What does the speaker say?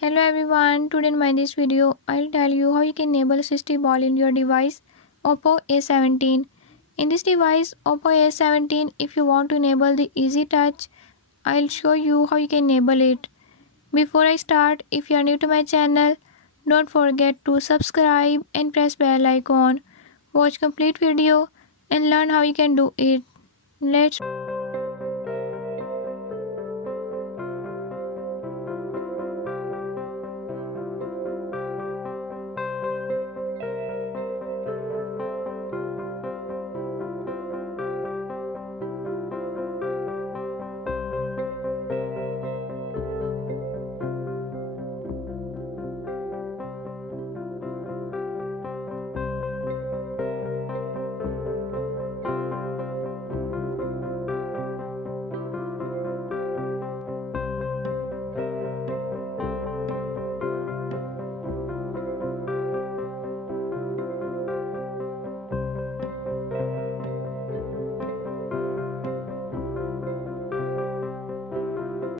Hello everyone, today in this video I'll tell you how you can enable Assistive Ball in your device Oppo A17. In this device Oppo A17, if you want to enable the easy touch, I'll show you how you can enable it. Before I start, if you are new to my channel, don't forget to subscribe and press bell icon. Watch complete video and learn how you can do it. Let's